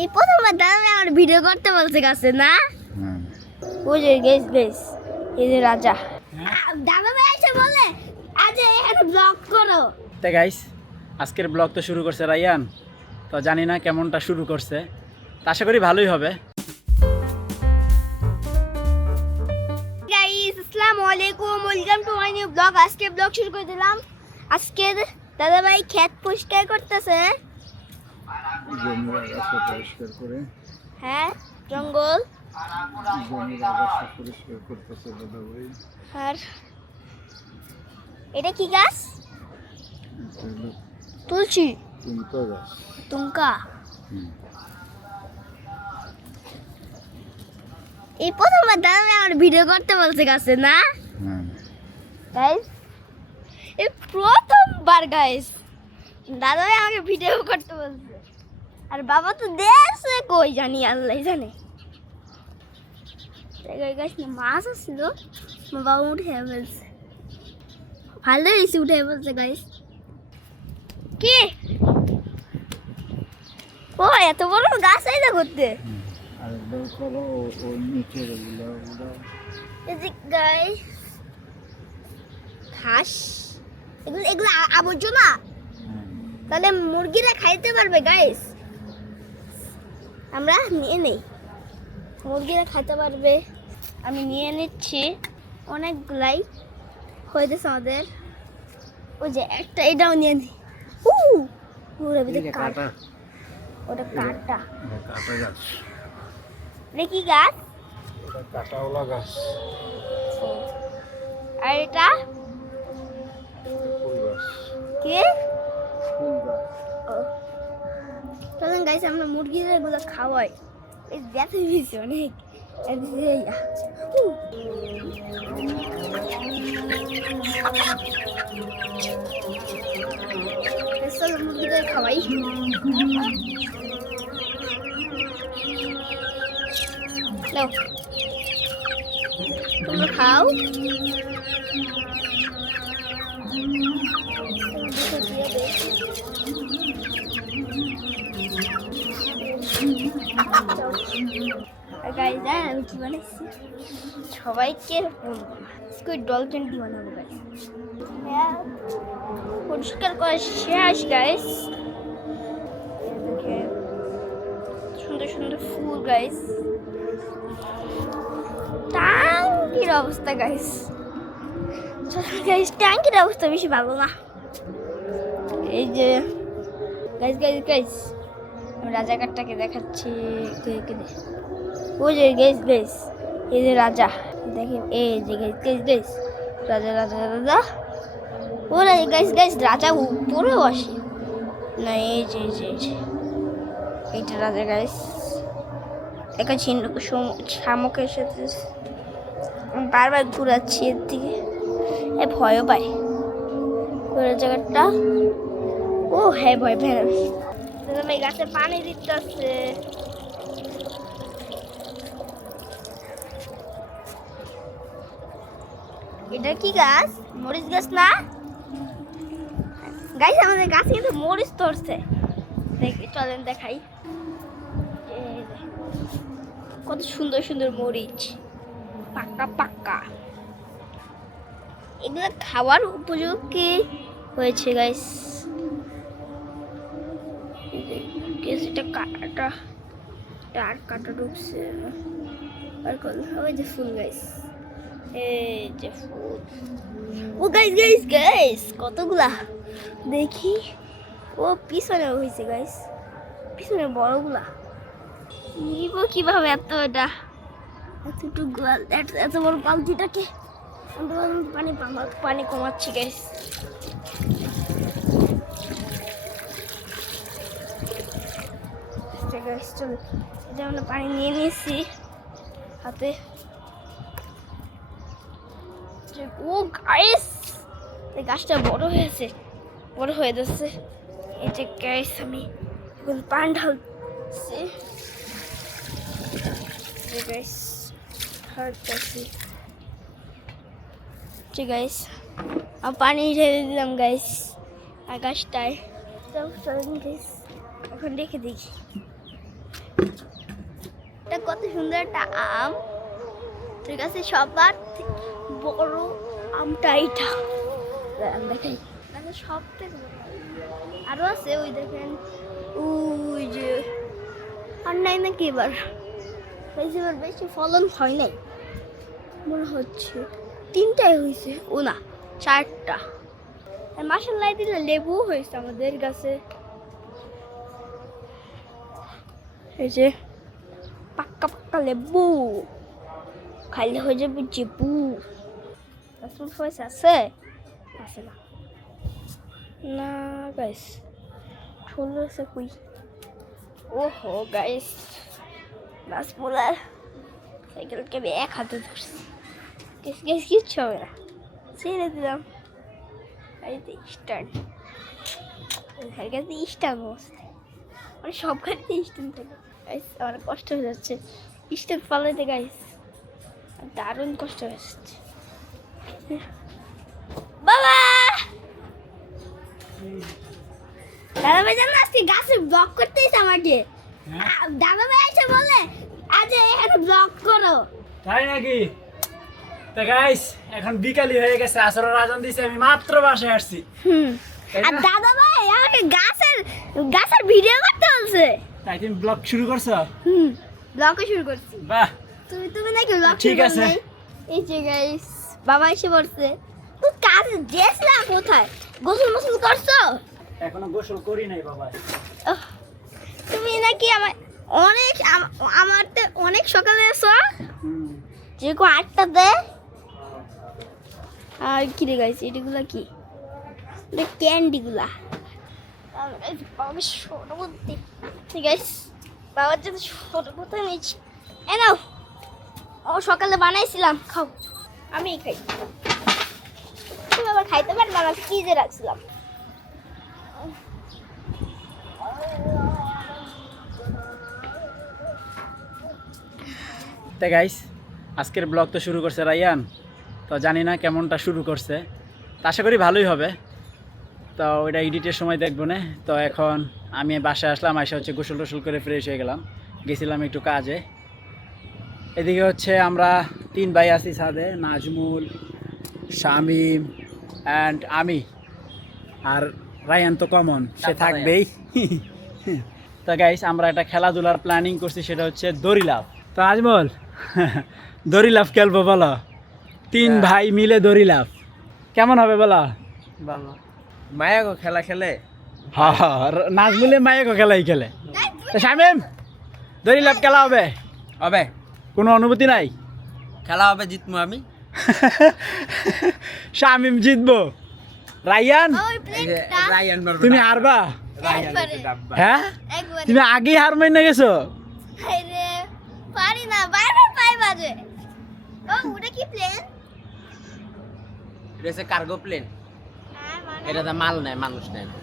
এই প্রথমবার দাদা আমার ভিডিও করতে বলছে গাছে না ওই যে গেছ এই যে রাজা দাদা ভাই এসে বলে আজ এখানে ব্লগ করো। তো গাইস আজকের ব্লগ তো শুরু করছে রায়ান, তো জানি না কেমনটা শুরু করছে, তা আশা করি ভালোই হবে। গাইস আসসালামু আলাইকুম, welcome to my new blog. আজকে ব্লগ শুরু করে দিলাম। আজকে দাদা ভাই ক্ষেত পরিষ্কার করতেছে। জমির আগাছা পরিষ্কার করে হ্যাঁ জঙ্গল জমির আগাছা পরিষ্কার করতেছে দাদা ভাই। আর এটা কি গাছ? এটা হলো তুলসী তুলতা গাছ। তুমকা। এই প্রথমবার দাদা ভাই আমার ভিডিও করতে বলছে গাছে না গাইস, এই প্রথমবার গাইস দাদা ভাই আমাকে ভিডিও করতে বলছে। আর বাবা তো দেখছে কই জানি, আল্লাহ জানে। গাইস মাছ আসছিল, বাবা উঠে ফেলছে। ভালো হয়েছে উঠে ফেলছে গাইস। কি ও এত বড় গাছ আইলা করতে? আর একবার করো ওই নিচের এগুলো এই যে গাইস ঘাস, এগুলো এগুলো আবর্জনা, তাহলে মুরগিরা খাইতে পারবে গাইস। আমরা নিয়ে নেই, মুরগিরা খাইতে পারবে। আমি নিয়ে নিচ্ছি, অনেকগুলাই হয়েছে আমাদের। ওই যে একটা এটাও নিয়ে নিই। ওটা কাটা, ওটা কাটা। কাটা গাছ, এটা কি গাছ? এটা কাটাওয়ালা গাছ। আর এটা ফুল গাছ, কি? ফুল গাছ। চলেন গাইস আমরা মুরগিদের এগুলো খাওয়াই। এই ব্যথা দিয়েছে অনেক। চলো মুরগিদের খাওয়াই। নাও তোমরা খাও। গাইস আমি কি বানাইছি সবাইকে বলবো না, স্কুইড ডলফিন কি বানাবো গাইস। পরিষ্কার করা শেষ গাইস। সুন্দর সুন্দর ফুল গাইস। ট্যাঙ্কির অবস্থা গাইস, গাইস ট্যাঙ্কির অবস্থা বেশি ভালো না। এই যে গাইস গাইস গাইস আমি রাজাকারটাকে দেখাচ্ছি। ওই যে গাইস গাইস এই যে রাজা দেখেন, এই যে গাইস গাইস গাইস রাজা রাজা রাজা। ওরা গাইস গাইস রাজা উপরে বসে না, এই যে এই যে এই যে এইটা রাজা গাইস। একটা শামুকের সাথে বারবার ঘুরাচ্ছি এর দিকে, এ ভয়ও পায় ওই জায়গাটা। ও হ্যাঁ ভয় ভয় এই গাছে পানি দিতে আসছে। এটা কি গাছ? মরিচ গাছ না গাইস? আমাদের গাছে কিন্তু মরিচ ধরছে। চলেন দেখাই, কত সুন্দর সুন্দর মরিচ, পাক্কা পাক্কা। এগুলো খাওয়ার উপযোগী হয়েছে গাইস। এটা কাটা, আর কাটা ঢুকছে। আর ওই যে ফুল গাইস, এই যে ফুল। ও গাইস গাইস গাইস কতগুলা দেখি। ও পিছনে হয়েছে গাইস, পিছনে বড়গুলা। নিব কিভাবে এত? এটা এতটুকু এত বড় বালতিটাকে পানি পানি কমাচ্ছি গাইস। চলো এটা আমরা পানি নিয়ে নিয়েছি হাতে। ও গাইস এই গাছটা বড় হয়েছে, বড় হয়ে যাচ্ছে। এই যে গাইস আমি এখন পানি ঢালছি। গাইস ঢালতেছি গাইস, আমি পানি ঢেলে দিলাম গাইস আকাশটায়। চলেন গাইস এখন দেখে দেখি এটা কত সুন্দর একটা আম। ঠিক আছে, সবার থেকে বড় আমটা এইটা। দাঁড়ান দেখাই, মানে সব থেকে বড়। আরো আছে, ওই দেখেন, ওই যে আর নাই নাকি এবার বেশি ফলন হয় নাই মনে হচ্ছে, 3টাই হয়েছে, ও না 4টা। মাসাল্লাহ দিলে লেবু হয়েছে আমাদের গাছে। এই যে পাক্কা পাক্কা লেবু, খাইলে হয়ে যাবে জেবু। রাসুল ফয়েস আছে আছে না না গাইস, ছোলো আছে কই। ওহো গাইস, রাসমুলার সাইকেলকে আমি এক হাতে ধরছি। কিচ্ছু হবে না, ছেড়ে দিলাম। গাড়িতে স্ট্যান্ড, গাড়িতে স্ট্যান্ড বসতে, মানে সব গাড়িতে স্ট্যান্ড থাকে। গাইস আমার কষ্ট হয়ে যাচ্ছে স্ট্যান্ড পালাইতে গাইস, দারুণ কষ্ট হয়ে যাচ্ছে। বাবা দাদা ভাই জানো আজকে গাছে ব্লক করতেছে আমাকে। দাদা ভাই এসে বলে আজ এখানে ব্লক করো। তাই নাকি? তো গাইস এখন বিকালই হয়ে গেছে, আসরের আজান দিছে, আমি মাত্র বাসায় আসছি। আর দাদা ভাই আমাকে গাছের ভিডিও করতে বলছে। তাই তুমি ব্লগ শুরু করছো? ব্লগও শুরু করছি। বাহ, তুমি নাকি ব্লগ ঠিক আছে। এই যে গাইস বাবা এসে বলছে তুই কাজ ড্রেস না কোথায়, গোসল মোসল করছো? এখনো গোসল করি নাই বাবা। ওহ, তুমি নাকি আমার তো অনেক সকালে এসো, যে কো 8টাতে। আর কি রে গাইস, এগুলা কি? এটা ক্যান্ডিগুলা। বাবা সরবতি, ঠিক আছে, বাবার জন্য সরবতি নিয়েছি। এ নাও, ও সকালে বানাইছিলাম, খাও। আমি খাই, তুমি আবার খাইতে পারবে না, ফ্রিজে রাখছিলাম। তো গাইস আজকের ব্লগ তো শুরু করছে রায়ান, তো জানি না কেমনটা শুরু করছে, তো আশা করি ভালোই হবে। তো ওইটা এডিটের সময় দেখবো না। তো এখন আমি বাসায় আসলাম, আইসা হচ্ছে গোসল টোসল করে ফ্রেশ হয়ে গেলাম, গেছিলাম একটু কাজে। এদিকে হচ্ছে আমরা 3 ভাই আছি ছাদে, নাজমুল, শামিম অ্যান্ড আমি, আর রায়ান তো কমন, সে থাকবেই। তো গাইস আমরা একটা খেলাধুলার প্ল্যানিং করছি, সেটা হচ্ছে দড়ি লাফ। তো নাজমুল দড়ি লাফ খেলবো বলো, 3 ভাই মিলে দড়ি লাফ কেমন হবে বলো? ভালো মায়াগো খেলা খেলে। হ্যাঁ নাজমুলে মায়েকও খেলাই খেলে। তো শামিম দড়ি লাফ খেলা হবে? হবে। কোনো অনুভূতি নাই? খেলা হবে, জিতবো আমি। শামিম জিতবো, রায়ান ওই প্লেটটা রায়ান মারবে, তুমি হারবা। একবারে হ্যাঁ একবারে। তুমি আগেই হার মাইনে গেছো। আরে পারি না, বারবার পায়ে বাজে। ও ওটা কি প্লেন? এটা হচ্ছে কার্গো প্লেন, হ্যাঁ মানে এটাতে মাল নেয়, মানুষ নেয় না।